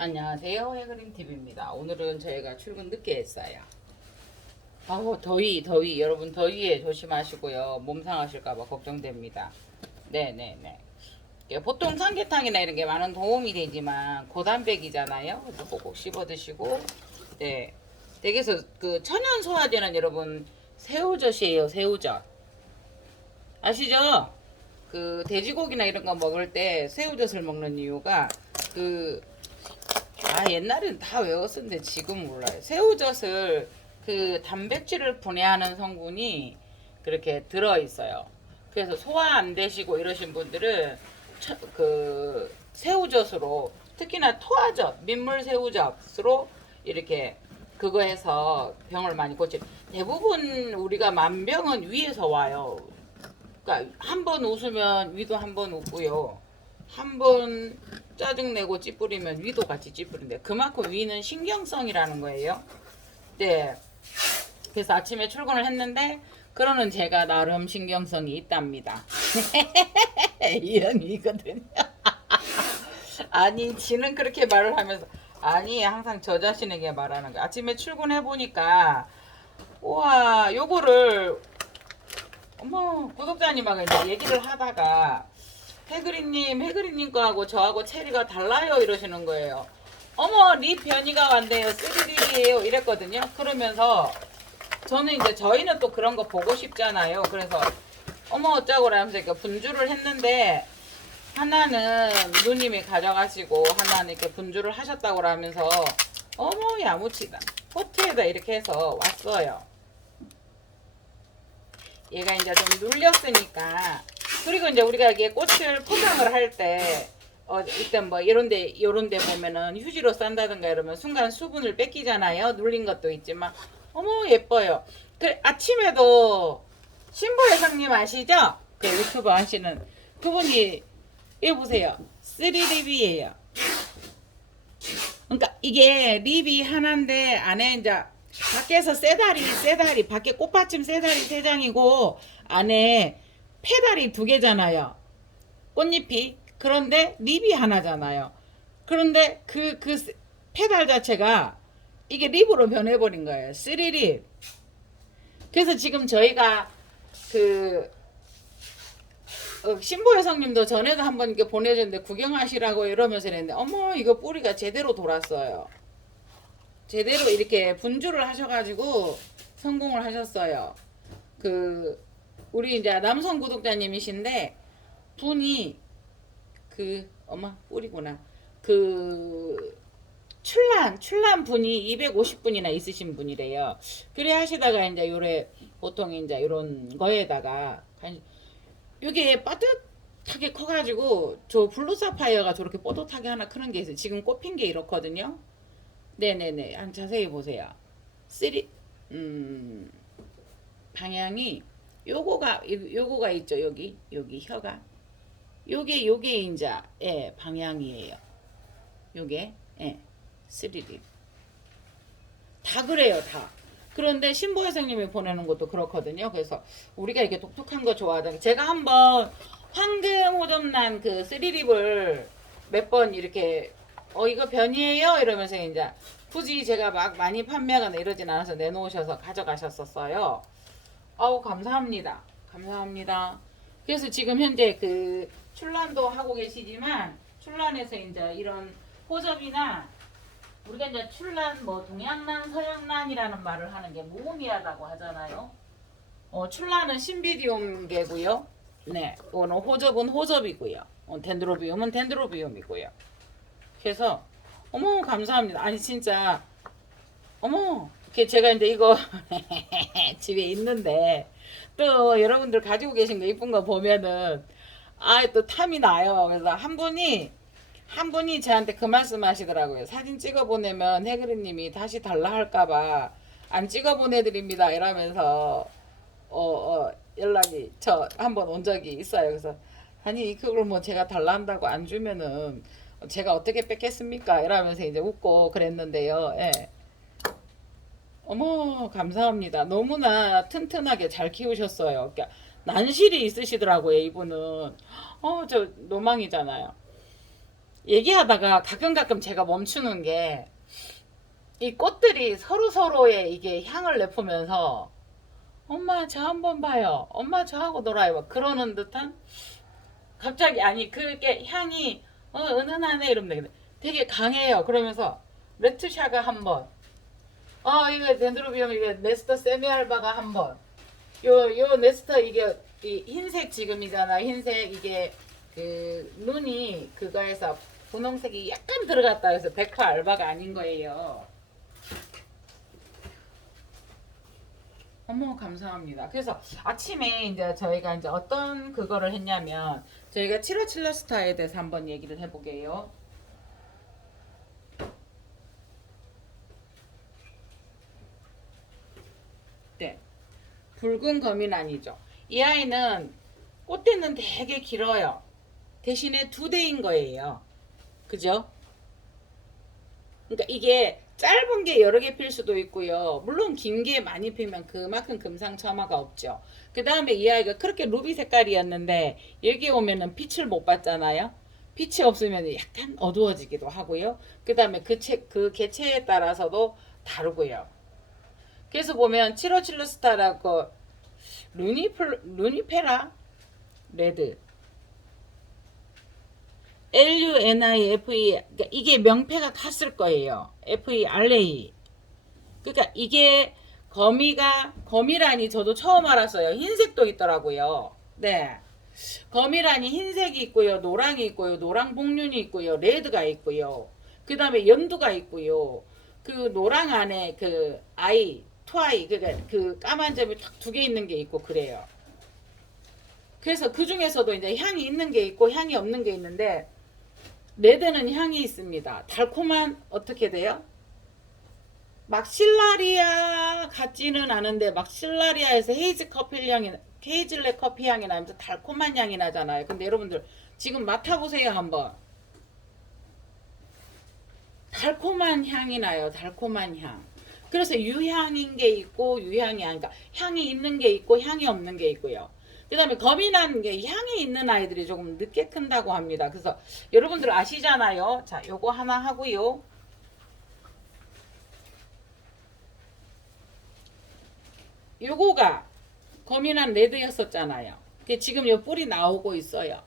안녕하세요. 해그림TV입니다. 오늘은 저희가 출근 늦게 했어요. 아우, 더위. 여러분, 더위에 조심하시고요. 몸 상하실까봐 걱정됩니다. 네네네. 보통 삼계탕이나 이런 게 많은 도움이 되지만, 고단백이잖아요. 그래서 꼭꼭 씹어 드시고, 네. 댁에서 그 천연 소화제는 여러분, 새우젓이에요, 새우젓. 아시죠? 그 돼지고기나 이런 거 먹을 때 새우젓을 먹는 이유가 그 옛날엔 다 외웠었는데 지금 몰라요. 새우젓을 그 단백질을 분해하는 성분이 그렇게 들어 있어요. 그래서 소화 안 되시고 이러신 분들은 그 새우젓으로, 특히나 토화젓, 민물 새우젓으로 이렇게 그거 해서 병을 많이 고치. 대부분 우리가 만병은 위에서 와요. 그러니까 한 번 웃으면 위도 한 번 웃고요. 한 번 짜증내고 찌푸리면 위도 같이 찌푸린대. 그만큼 위는 신경성이라는 거예요. 네. 그래서 아침에 출근을 했는데 그러는 제가 나름 신경성이 있답니다. 이 형이거든요. 아니 지는 그렇게 말을 하면서, 아니 항상 저 자신에게 말하는 거. 아침에 출근해 보니까 우와, 요거를 구독자님하고 이제 얘기를 하다가 해그리님 거하고 저하고 체리가 달라요 이러시는 거예요. 어머, 립 변이가 왔네요. 3립이에요 이랬거든요. 그러면서 저는 이제 저희는 또 그런 거 보고 싶잖아요. 그래서 어머 어쩌고 라면서 분주를 했는데, 하나는 누님이 가져가시고 하나는 이렇게 분주를 하셨다고 하면서 어머 야무치다, 포트에다 이렇게 해서 왔어요. 얘가 이제 좀 눌렸으니까. 그리고 이제 우리가 이게 꽃을 포장을 할 때 일단 뭐 요런데 보면은 휴지로 싼다든가 이러면 순간 수분을 뺏기잖아요. 눌린 것도 있지만 어머 예뻐요. 그 아침에도 신보 회장님 아시죠? 그 유튜버 하시는 그분이, 이거 보세요. 3립이에요. 그러니까 이게 립이 하나인데 안에 이제 밖에서 쇠다리 밖에 꽃받침 쇠다리 3장이고 안에 페달이 2개잖아요. 꽃잎이. 그런데 립이 하나잖아요. 그런데 그 페달 자체가 이게 립으로 변해버린 거예요. 3립. 그래서 지금 저희가 그 신보 여성님도 전에도 한번 이렇게 보내줬는데 구경하시라고 이러면서 했는데 어머 이거 뿌리가 제대로 돌았어요. 제대로 이렇게 분주를 하셔가지고 성공을 하셨어요. 그 우리 이제 남성 구독자님이신데 분이 엄마 뿌리구나. 그 출란 분이 250분이나 있으신 분이래요. 그래 하시다가 이제 요래 보통 이제 요런 거에다가 이게 빠듯하게 커가지고 저 블루 사파이어가 저렇게 뽀듯하게 하나 크는 게 있어요. 지금 꼽힌 게 이렇거든요. 네네네. 한 자세히 보세요. 쓰리 방향이 요거가 있죠. 여기 혀가 요게 이제 방향이에요. 요게 쓰리립 다 그래요 다. 그런데 신보 회장님이 보내는 것도 그렇거든요. 그래서 우리가 이렇게 독특한 거 좋아하잖아요. 제가 한번 황금 호접란 그 쓰리립을 몇 번 이렇게 이거 변이에요 이러면서 이제 굳이 제가 막 많이 판매하거나 이러진 않아서 내놓으셔서 가져가셨었어요. 아우 감사합니다. 감사합니다. 그래서 지금 현재 그 출란도 하고 계시지만 출란에서 이제 이런 호접이나 우리가 이제 출란 뭐 동양란 서양란이라는 말을 하는 게 무의미하다고 하잖아요. 출란은 신비디움계고요. 네, 이거는 호접은 호접이고요. 덴드로비움은 덴드로비움이고요. 그래서 어머 감사합니다. 아니 진짜 어머 제가 이제 이거 집에 있는데 또 여러분들 가지고 계신 거 이쁜 거 보면은 또 탐이 나요. 그래서 한 분이 저한테 그 말씀 하시더라고요. 사진 찍어 보내면 해그리님이 다시 달라 할까봐 안 찍어 보내드립니다 이러면서 연락이 저 한 번 온 적이 있어요. 그래서 아니 그걸 뭐 제가 달라 한다고 안 주면은 제가 어떻게 뺏겠습니까 이러면서 이제 웃고 그랬는데요. 예. 어머 감사합니다. 너무나 튼튼하게 잘 키우셨어요. 그러니까 난실이 있으시더라고요. 이분은 저 노망이잖아요. 얘기하다가 가끔 제가 멈추는 게 이 꽃들이 서로의 이게 향을 내뿜으면서 엄마 저 한번 봐요. 엄마 저하고 놀아요. 막 그러는 듯한 갑자기 아니 그게 향이 은은하네 이러면 되겠네. 되게 강해요. 그러면서 레투샤가 한 번. 이거 덴드로비움 이게 네스터 세미알바가 한 번. 요 네스터 이게 이 흰색 지금이잖아. 흰색 이게 그 눈이 그거에서 분홍색이 약간 들어갔다 해서 100% 알바가 아닌 거예요. 어머 감사합니다. 그래서 아침에 이제 저희가 이제 어떤 그거를 했냐면 저희가 치러칠러스타에 대해서 한번 얘기를 해보게요. 네, 붉은 거미는 아니죠. 이 아이는 꽃대는 되게 길어요. 대신에 2대인 거예요. 그죠? 그러니까 이게 짧은 게 여러 개 필 수도 있고요. 물론 긴 게 많이 피면 그만큼 금상첨화가 없죠. 그 다음에 이 아이가 그렇게 루비 색깔이었는데 여기 오면은 빛을 못 받잖아요. 빛이 없으면 약간 어두워지기도 하고요. 그 다음에 그 개체에 따라서도 다르고요. 그래서 보면 치로칠로스타라고 루니페라 레드 LUNIFE 그러니까 이게 명패가 같을 거예요. FERA. 그러니까 이게 거미라니 저도 처음 알았어요. 흰색도 있더라고요. 네. 거미라니 흰색이 있고요. 노랑이 있고요. 노랑 복륜이 있고요. 레드가 있고요. 그 다음에 연두가 있고요. 그 노랑 안에 그 투아이 그러니까 그 까만 점이 딱 2개 있는 게 있고 그래요. 그래서 그 중에서도 이제 향이 있는 게 있고 향이 없는 게 있는데 레드는 향이 있습니다. 달콤한 어떻게 돼요? 막실라리아 같지는 않은데 막실라리아에서 헤이즐넛 커피 향이 나면서 달콤한 향이 나잖아요. 근데 여러분들 지금 맡아보세요 한번. 달콤한 향이 나요. 달콤한 향. 그래서 유향인 게 있고 유향이 아니까 향이 있는 게 있고 향이 없는 게 있고요. 그 다음에 겁이 나는 게 향이 있는 아이들이 조금 늦게 큰다고 합니다. 그래서 여러분들 아시잖아요. 자, 요거 하나 하고요. 요거가 거미난 레드였었잖아요. 지금 요 뿔이 나오고 있어요.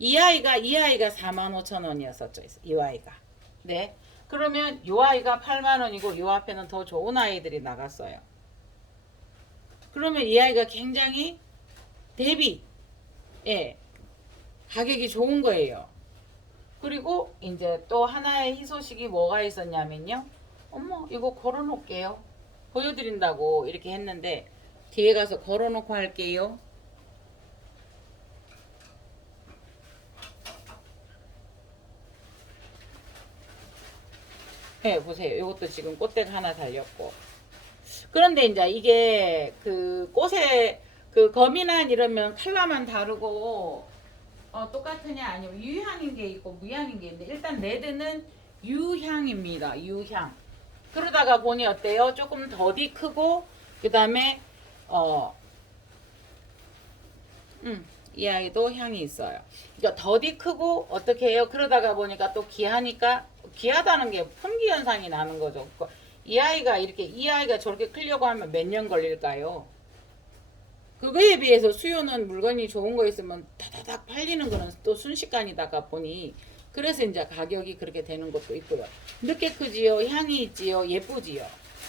이 아이가 45,000원이었었죠. 이 아이가. 네. 그러면 요 아이가 8만원이고 요 앞에는 더 좋은 아이들이 나갔어요. 그러면 이 아이가 굉장히 예, 가격이 좋은 거예요. 그리고 이제 또 하나의 희소식이 뭐가 있었냐면요. 어머, 이거 걸어놓을게요. 보여드린다고 이렇게 했는데 뒤에 가서 걸어놓고 할게요. 네, 보세요. 이것도 지금 꽃대가 하나 달렸고. 그런데 이제 이게 그 꽃에 그 거미난 이러면 컬러만 다르고 똑같으냐 아니면 유향인 게 있고 무향인 게 있는데 일단 레드는 유향입니다. 유향. 그러다가 보니 어때요? 조금 더디 크고 그 다음에 이 아이도 향이 있어요. 그러니까 더디 크고 어떻게 해요? 그러다가 보니까 또 귀하니까 귀하다는 게 품귀 현상이 나는 거죠. 이 아이가 저렇게 크려고 하면 몇 년 걸릴까요? 그거에 비해서 수요는 물건이 좋은 거 있으면 다다닥 팔리는 거는 또 순식간이다가 보니 그래서 이제 가격이 그렇게 되는 것도 있고요. 늦게 크지요, 향이 있지요, 예쁘지요.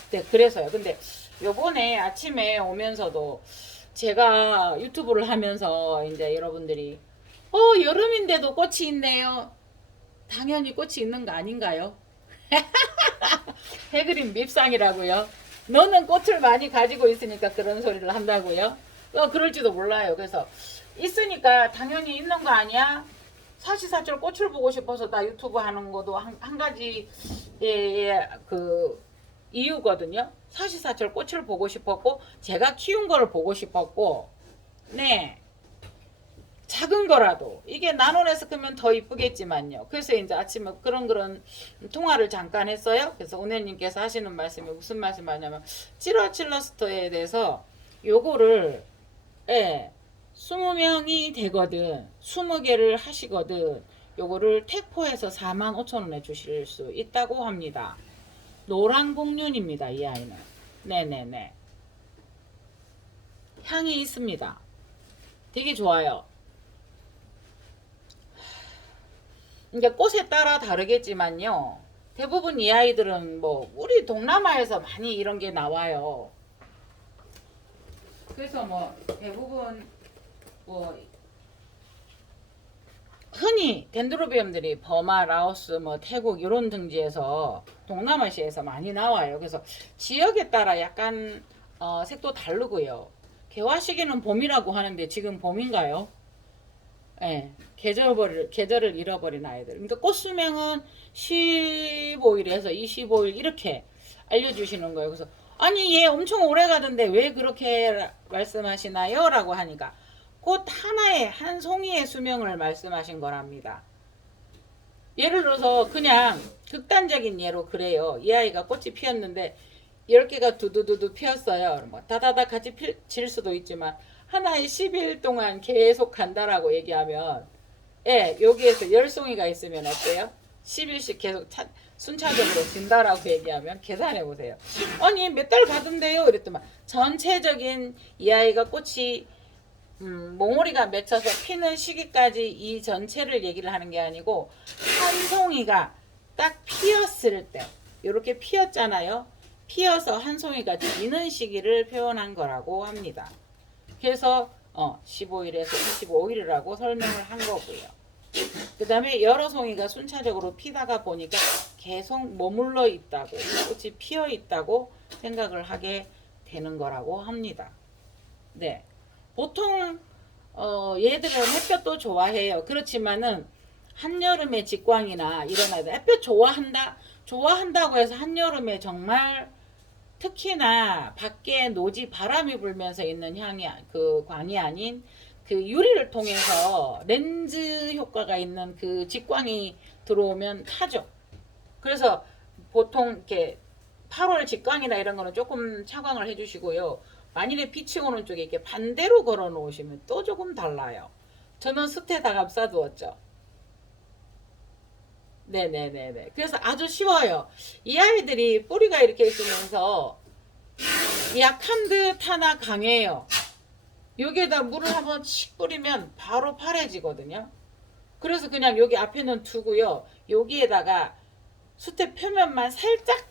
네, 그래서요. 근데 요번에 아침에 오면서도 제가 유튜브를 하면서 이제 여러분들이 여름인데도 꽃이 있네요. 당연히 꽃이 있는 거 아닌가요? 해그린 밉상이라고요. 너는 꽃을 많이 가지고 있으니까 그런 소리를 한다고요. 그럴지도 몰라요. 그래서 있으니까 당연히 있는 거 아니야? 사시사철 꽃을 보고 싶어서 나 유튜브 하는 것도 한 가지 그 이유거든요. 사시사철 꽃을 보고 싶었고 제가 키운 거를 보고 싶었고 네 작은 거라도 이게 나눠내서 크면 더 이쁘겠지만요. 그래서 이제 아침에 그런 통화를 잠깐 했어요. 그래서 오늘님께서 하시는 말씀이 무슨 말씀하냐면 치러칠러스터에 대해서 요거를 20명이 되거든 20개를 하시거든 요거를 택포해서 45,000원에 주실 수 있다고 합니다. 노랑복륜입니다. 이 아이는. 네네네. 향이 있습니다. 되게 좋아요. 그러니까 꽃에 따라 다르겠지만요. 대부분 이 아이들은 뭐 우리 동남아에서 많이 이런 게 나와요. 그래서 뭐 대부분 뭐 흔히 덴드로비움들이 버마, 라오스, 뭐 태국 이런 등지에서 동남아시아에서 많이 나와요. 그래서 지역에 따라 약간 색도 다르고요. 개화 시기는 봄이라고 하는데 지금 봄인가요? 예, 계절을 잃어버린 아이들. 그러니까 꽃 수명은 15일에서 25일 이렇게 알려주시는 거예요. 그래서 아니 얘 엄청 오래 가던데 왜 그렇게 말씀하시나요? 라고 하니까 꽃 하나의 한 송이의 수명을 말씀하신 거랍니다. 예를 들어서 그냥 극단적인 예로 그래요. 이 아이가 꽃이 피었는데 10개가 두두두두 피었어요. 뭐 다다다 같이 질 수도 있지만 하나에 10일 동안 계속 간다라고 얘기하면 예, 여기에서 10송이가 있으면 어때요? 10일씩 계속 순차적으로 진다라고 얘기하면 계산해 보세요. 아니 몇 달 가던데요? 이랬더만 전체적인 이 아이가 꽃이 몽우리가 맺혀서 피는 시기까지 이 전체를 얘기를 하는 게 아니고 한 송이가 딱 피었을 때 이렇게 피었잖아요. 피어서 한 송이가 지는 시기를 표현한 거라고 합니다. 그래서 15일에서 25일이라고 설명을 한 거고요. 그 다음에 여러 송이가 순차적으로 피다가 보니까 계속 머물러 있다고 꽃이 피어 있다고 생각을 하게 되는 거라고 합니다. 네, 보통 얘들은 햇볕도 좋아해요. 그렇지만은 한여름에 직광이나 이런 아이들 햇볕 좋아한다고 해서 한여름에 정말 특히나 밖에 노지 바람이 불면서 있는 향이 그 광이 아닌 그 유리를 통해서 렌즈 효과가 있는 그 직광이 들어오면 타죠. 그래서 보통 이렇게 8월 직광이나 이런 거는 조금 차광을 해주시고요. 만일에 빛이 오는 쪽에 이렇게 반대로 걸어 놓으시면 또 조금 달라요. 저는 숲에 다 감싸두었죠. 네네네네. 그래서 아주 쉬워요. 이 아이들이 뿌리가 이렇게 있으면서 약한 듯 하나 강해요. 여기에다 물을 한번 칙 뿌리면 바로 파래지거든요. 그래서 그냥 여기 앞에는 두고요. 여기에다가 수태 표면만 살짝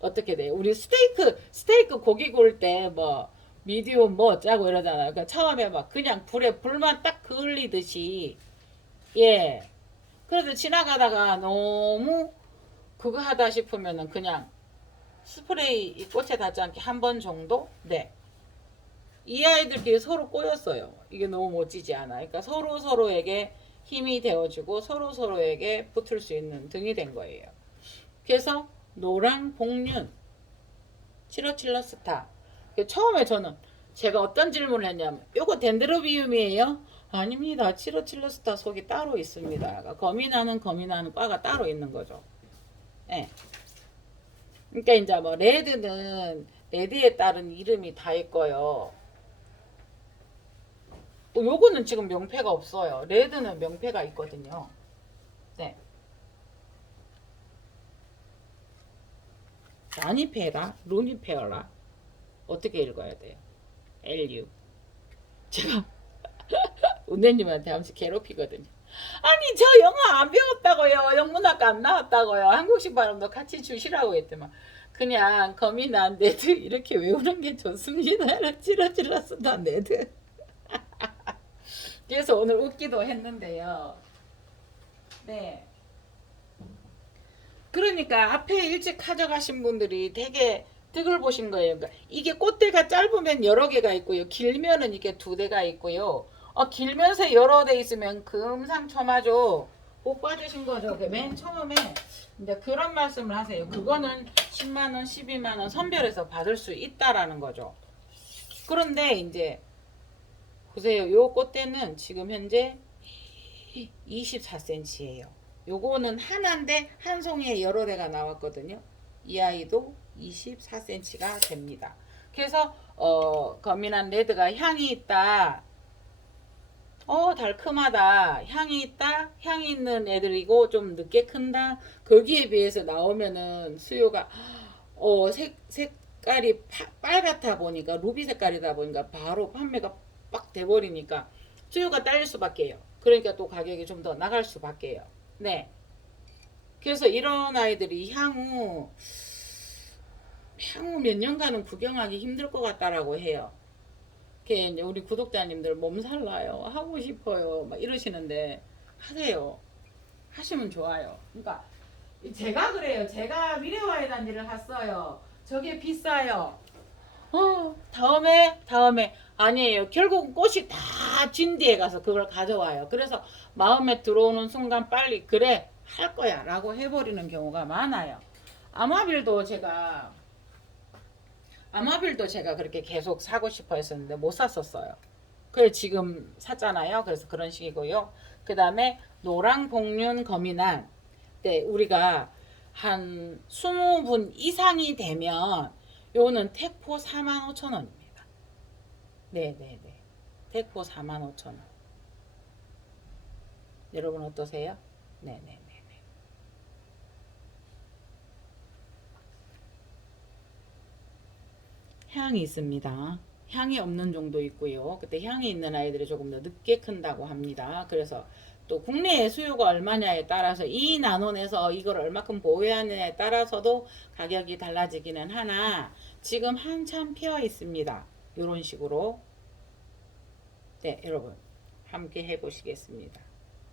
어떻게 돼요? 우리 스테이크 고기 구울 때 뭐 미디움 뭐 짜고 이러잖아요. 그러니까 처음에 막 그냥 불에 불만 딱 그을리듯이 예. 그래도 지나가다가 너무 그거 하다 싶으면은 그냥 스프레이 이 꽃에 닿지 않게 한 번 정도? 네. 이 아이들끼리 서로 꼬였어요. 이게 너무 멋지지 않아. 그러니까 서로 서로에게 힘이 되어주고 서로 서로에게 붙을 수 있는 등이 된 거예요. 그래서 노랑 복륜 치러칠러스타. 처음에 저는 제가 어떤 질문을 했냐면 요거 덴드로비움이에요? 아닙니다. 치러칠러스타 속이 따로 있습니다. 거미나는 과가 따로 있는 거죠. 예. 그러니까 이제 뭐 레드는 레드에 따른 이름이 다 있고요. 요거는 지금 명패가 없어요. 레드는 명패가 있거든요. 네. 라니페라? 루니페어라? 어떻게 읽어야 돼요? LU. 제가 운대님한테 하면서 괴롭히거든요. 아니 저 영어 안 배웠다고요. 영문학과 안 나왔다고요. 한국식 발음도 같이 주시라고 했더만 그냥 거미난 네드 이렇게 외우는 게 좋습니다. 찌러찔러쓰다 네드. 그래서 오늘 웃기도 했는데요. 네. 그러니까 앞에 일찍 가져가신 분들이 되게 득을 보신 거예요. 그러니까 이게 꽃대가 짧으면 여러 개가 있고요. 길면은 이게 두 대가 있고요. 길면서 여러 대 있으면 금상첨화죠. 복 받으신 거죠. 맨 처음에 이제 그런 말씀을 하세요. 그거는 10만 원, 12만 원 선별해서 받을 수 있다라는 거죠. 그런데 이제 보세요. 요 꽃대는 지금 현재 24cm예요. 요거는 하나인데 한 송이에 여러 대가 나왔거든요. 이 아이도 24cm가 됩니다. 그래서 거미난 레드가 향이 있다. 달큼하다. 향이 있다. 향이 있는 애들이고 좀 늦게 큰다. 거기에 비해서 나오면은 수요가 색깔이 빨갛다 보니까 루비 색깔이다 보니까 바로 판매가 빡 돼버리니까 수요가 딸릴 수밖에요. 그러니까 또 가격이 좀 더 나갈 수밖에요. 네. 그래서 이런 아이들이 향후 몇 년간은 구경하기 힘들 것 같다라고 해요. 이제 우리 구독자님들 몸살 나요. 하고 싶어요. 막 이러시는데 하세요. 하시면 좋아요. 그러니까 제가 그래요. 제가 미래와의 단지를 샀어요. 저게 비싸요. 다음에 아니에요. 결국 꽃이 다 진 뒤에 가서 그걸 가져와요. 그래서 마음에 들어오는 순간 빨리 그래 할 거야 라고 해버리는 경우가 많아요. 아마빌도 제가 아마빌도 제가 그렇게 계속 사고 싶어 했었는데 못 샀었어요. 그래 지금 샀잖아요. 그래서 그런 식이고요. 그 다음에 노랑복륜 거미난 네, 우리가 한 20분 이상이 되면 요는 택포 45,000원입니다. 네네네. 택포 45,000원. 여러분 어떠세요? 네네네. 향이 있습니다. 향이 없는 종도 있고요. 그때 향이 있는 아이들이 조금 더 늦게 큰다고 합니다. 그래서 또 국내의 수요가 얼마냐에 따라서 이 나눠내서 이걸 얼마큼 보유하느냐에 따라서도 가격이 달라지기는 하나 지금 한참 피어 있습니다. 이런 식으로 네 여러분 함께 해보시겠습니다.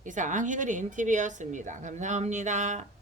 이상 해그린 TV였습니다. 감사합니다.